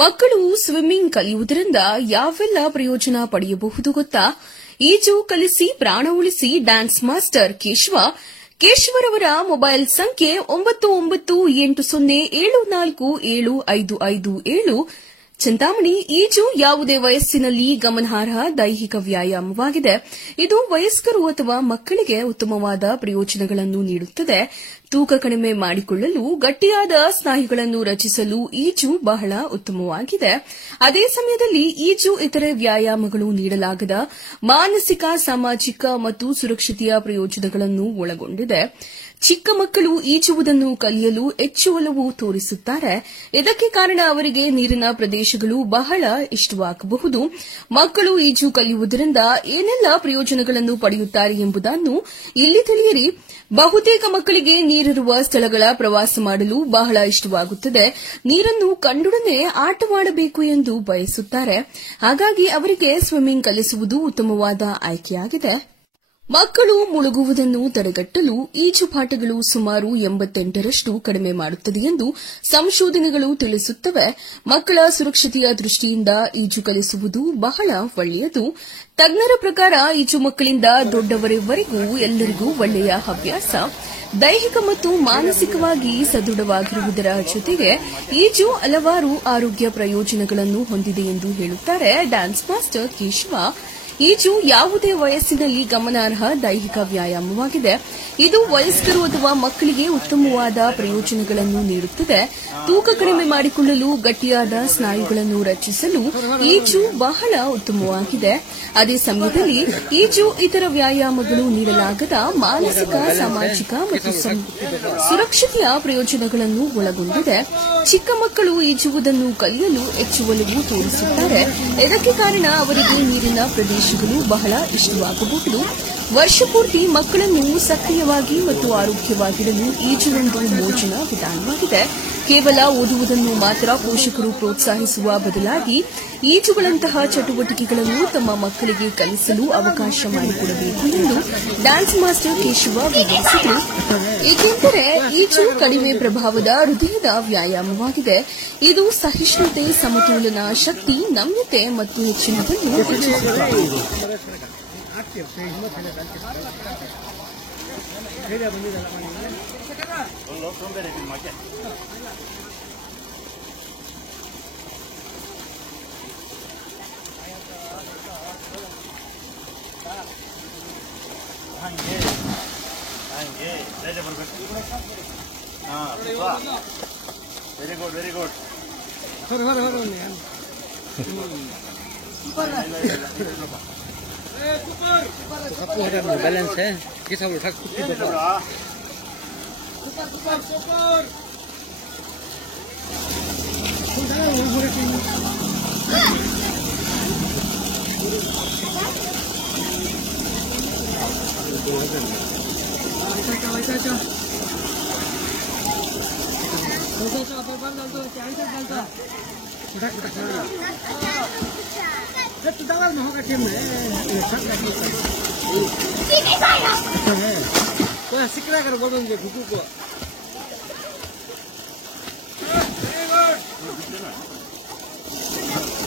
ಮಕ್ಕಳು ಸ್ವಿಮ್ಮಿಂಗ್ ಕಲಿಯುವುದರಿಂದ ಯಾವೆಲ್ಲ ಪ್ರಯೋಜನ ಪಡೆಯಬಹುದು ಗೊತ್ತಾ? ಈಜು ಕಲಿಸಿ ಪ್ರಾಣ ಉಳಿಸಿ ಡ್ಯಾನ್ಸ್ ಮಾಸ್ಟರ್ ಕೇಶವರವರ ಮೊಬೈಲ್ ಸಂಖ್ಯೆ 9980747557. ಚಿಂತಾಮಣಿ. ಈಜು ಯಾವುದೇ ವಯಸ್ಸಿನಲ್ಲಿ ಗಮನಾರ್ಹ ದೈಹಿಕ ವ್ಯಾಯಾಮವಾಗಿದೆ. ಇದು ವಯಸ್ಕರು ಅಥವಾ ಮಕ್ಕಳಿಗೆ ಉತ್ತಮವಾದ ಪ್ರಯೋಜನಗಳನ್ನು ನೀಡುತ್ತದೆ. ತೂಕ ಕಡಿಮೆ ಮಾಡಿಕೊಳ್ಳಲು, ಗಟ್ಟಿಯಾದ ಸ್ನಾಯುಗಳನ್ನು ರಚಿಸಲು ಈಜು ಬಹಳ ಉತ್ತಮವಾಗಿದೆ. ಅದೇ ಸಮಯದಲ್ಲಿ ಈಜು ಇತರೆ ವ್ಯಾಯಾಮಗಳು ನೀಡಲಾಗದ ಮಾನಸಿಕ, ಸಾಮಾಜಿಕ ಮತ್ತು ಸುರಕ್ಷತೆಯ ಪ್ರಯೋಜನಗಳನ್ನು ಒಳಗೊಂಡಿದೆ. ಚಿಕ್ಕ ಮಕ್ಕಳು ಈಜುವುದನ್ನು ಕಲಿಯಲು ಹೆಚ್ಚು ಒಲವು ತೋರಿಸುತ್ತಾರೆ. ಇದಕ್ಕೆ ಕಾರಣ ಅವರಿಗೆ ನೀರಿನ ಪ್ರದೇಶಗಳು ಬಹಳ ಇಷ್ಟವಾಗಬಹುದು. ಮಕ್ಕಳು ಈಜು ಕಲಿಯುವುದರಿಂದ ಏನೆಲ್ಲ ಪ್ರಯೋಜನಗಳನ್ನು ಪಡೆಯುತ್ತಾರೆ ಎಂಬುದನ್ನು ಇಲ್ಲಿ ತಿಳಿಯಿರಿ. ಬಹುತೇಕ ಮಕ್ಕಳಿಗೆ ನೀರಿರುವ ಸ್ಥಳಗಳ ಪ್ರವಾಸ ಮಾಡಲು ಬಹಳ ಇಷ್ಟವಾಗುತ್ತದೆ. ನೀರನ್ನು ಕಂಡೊಡನೆ ಆಟವಾಡಬೇಕು ಎಂದು ಬಯಸುತ್ತಾರೆ. ಹಾಗಾಗಿ ಅವರಿಗೆ ಸ್ವಿಮ್ಮಿಂಗ್ ಕಲಿಸುವುದು ಉತ್ತಮವಾದ ಆಯ್ಕೆಯಾಗಿದೆ. ಮಕ್ಕಳು ಮುಳುಗುವುದನ್ನು ತಡೆಗಟ್ಟಲು ಈಜುಪಾಠಗಳು ಸುಮಾರು 88% ಕಡಿಮೆ ಮಾಡುತ್ತದೆ ಎಂದು ಸಂಶೋಧನೆಗಳು ತಿಳಿಸುತ್ತವೆ. ಮಕ್ಕಳ ಸುರಕ್ಷತೆಯ ದೃಷ್ಟಿಯಿಂದ ಈಜು ಕಲಿಸುವುದು ಬಹಳ ಒಳ್ಳೆಯದು. ತಜ್ಞರ ಪ್ರಕಾರ ಈಜು ಮಕ್ಕಳಿಂದ ದೊಡ್ಡವರವರೆಗೂ ಎಲ್ಲರಿಗೂ ಒಳ್ಳೆಯ ಹವ್ಯಾಸ. ದೈಹಿಕ ಮತ್ತು ಮಾನಸಿಕವಾಗಿ ಸದೃಢವಾಗಿರುವುದರ ಜೊತೆಗೆ ಈಜು ಹಲವಾರು ಆರೋಗ್ಯ ಪ್ರಯೋಜನಗಳನ್ನು ಹೊಂದಿದೆ ಎಂದು ಹೇಳುತ್ತಾರೆ ಡ್ಯಾನ್ಸ್ ಮಾಸ್ಟರ್ ಕೇಶವ. ಈಜು ಯಾವುದೇ ವಯಸ್ಸಿನಲ್ಲಿ ಗಮನಾರ್ಹ ದೈಹಿಕ ವ್ಯಾಯಾಮವಾಗಿದೆ. ಇದು ವಯಸ್ಕರು ಅಥವಾ ಮಕ್ಕಳಿಗೆ ಉತ್ತಮವಾದ ಪ್ರಯೋಜನಗಳನ್ನು ನೀಡುತ್ತದೆ. ತೂಕ ಕಡಿಮೆ ಮಾಡಿಕೊಳ್ಳಲು, ಗಟ್ಟಿಯಾದ ಸ್ನಾಯುಗಳನ್ನು ರಚಿಸಲು ಈಜು ಬಹಳ ಉತ್ತಮವಾಗಿದೆ. ಅದೇ ಸಮಯದಲ್ಲಿ ಈಜು ಇತರ ವ್ಯಾಯಾಮಗಳು ನೀಡಲಾಗದ ಮಾನಸಿಕ, ಸಾಮಾಜಿಕ ಮತ್ತು ಸುರಕ್ಷತೆಯ ಪ್ರಯೋಜನಗಳನ್ನು ಒಳಗೊಂಡಿದೆ. ಚಿಕ್ಕ ಮಕ್ಕಳು ಈಜುವುದನ್ನು ಕಲಿಯಲು ಹೆಚ್ಚು ಒಲವು ತೋರಿಸುತ್ತಾರೆ. ಇದಕ್ಕೆ ಕಾರಣ ಅವರಿಗೆ ನೀರಿನ ಪ್ರದೇಶಗಳು ಬಹಳ ಇಷ್ಟವಾಗಬಹುದು. ವರ್ಷಪೂರ್ತಿ ಮಕ್ಕಳನ್ನು ಸಕ್ರಿಯವಾಗಿ ಮತ್ತು ಆರೋಗ್ಯವಾಗಿಡಲು ಈಜು ಒಂದು ಮೋಜಿನ ವಿಧಾನವಾಗಿದೆ. ಕೇವಲ ಓದುವುದನ್ನು ಮಾತ್ರ ಪೋಷಕರು ಪ್ರೋತ್ಸಾಹಿಸುವ ಬದಲಾಗಿ ಈಜುಗಳಂತಹ ಚಟುವಟಿಕೆಗಳನ್ನು ತಮ್ಮ ಮಕ್ಕಳಿಗೆ ಕಲಿಸಲು ಅವಕಾಶ ಮಾಡಿಕೊಡಬೇಕು ಎಂದು ಡ್ಯಾನ್ಸ್ ಮಾಸ್ಟರ್ ಕೇಶವ ವಿವರಿಸಿದರು. ಏಕೆಂದರೆ ಈಜು ಕಡಿಮೆ ಪ್ರಭಾವದ ಹೃದಯದ ವ್ಯಾಯಾಮವಾಗಿದೆ. ಇದು ಸಹಿಷ್ಣುತೆ, ಸಮತೋಲನ, ಶಕ್ತಿ, ನಮ್ಯತೆ ಮತ್ತು ಹೆಚ್ಚಿನದನ್ನು ಹೆಚ್ಚಿಸುತ್ತದೆ. Very good, very good. Balance है किस उठा कुत्ती Super. सिकरा कर बोल दे कुकू को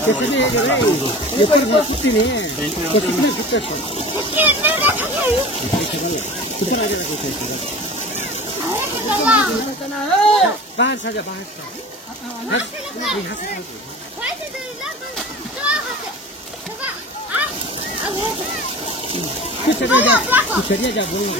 कैसे नहीं है रे ये पर कुत्ती नहीं है तो कितने कितने कितना आगे रखो बाहर साजा बाहर सा कुछ चलिए जा बोलो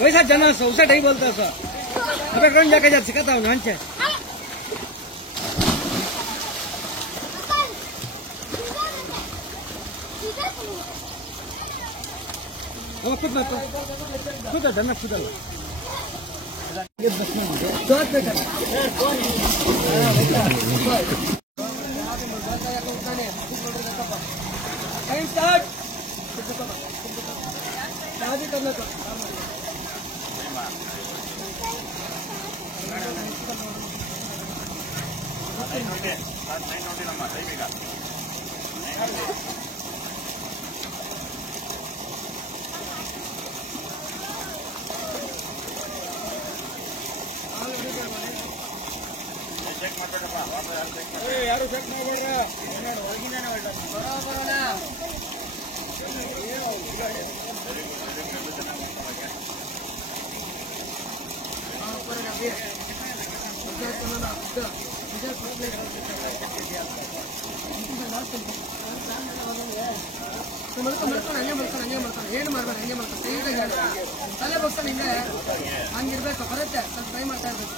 वैसा जना सौसा नहीं बोलता सर अबे कौन जाके जा सिखाता हूँ नाच खुद जना खुद ये बस में टाइम स्टार्ट शादी करना तो ಯಾರು ಚೆಕ್ ಮಾಡ್ಬೇಡ್ರ ಒಳಗಿಂದಾನೆ ಬರೋಣ ಏನು ಮಾಡ್ಬೇಕು ಹಂಗೆ ಮಾಡ್ತಾರೆ ತಲೆ ಬಗ್ತಾನೆ ಹಿಂಗೆ ಹಂಗಿರ್ಬೇಕು ಬರುತ್ತೆ ಸ್ವಲ್ಪ ಟ್ರೈ ಮಾಡ್ತಾ ಇರ್ಬೇಕು